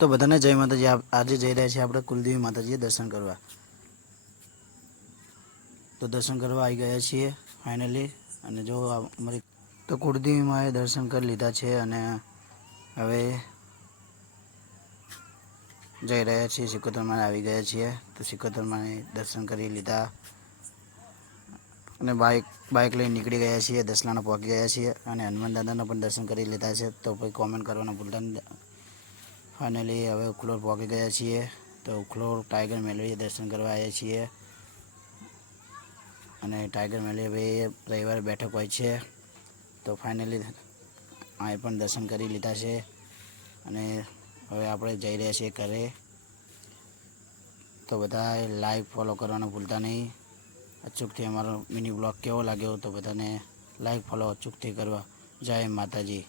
તો બધાને જય માતાજી। આજે જઈ રહ્યા છીએ આપણે કુલદેવી માતાજીએ દર્શન કરવા। તો દર્શન કરવા આવી ગયા છીએ ફાઇનલી। અને જો અમારી તો કુળદેવી માએ દર્શન કરી લીધા છે અને હવે જઈ રહ્યા છીએ સિકોતરમાં આવી ગયા છીએ। તો સિકોતરમાં દર્શન કરી લીધા અને બાઇક લઈને નીકળી ગયા છીએ। દસલાણા પહોંચી ગયા છીએ અને હનુમાન દાદાના પણ દર્શન કરી લીધા છે। તો પછી કોમેન્ટ કરવાનું ભૂલતા નહીં। ફાઇનલી હવે ઉખલોર પહોંચી ગયા છીએ। તો ઉખલોર ટાઈગર મેલડીએ દર્શન કરવા આવ્યા છીએ અને ટાઈગર મેલડી હવે રવિવારે બેઠક હોય છે। તો ફાઇનલી આ પણ દર્શન કરી લીધા છે અને હવે આપણે જઈ રહ્યા છીએ ઘરે। તો બધા લાઈક ફોલો કરવાનું ભૂલતા નહીં। અચૂકથી અમારો મિની બ્લોગ કેવો લાગ્યો તો બધાને લાઈક ફોલો અચૂકથી કરવા। જય માતાજી।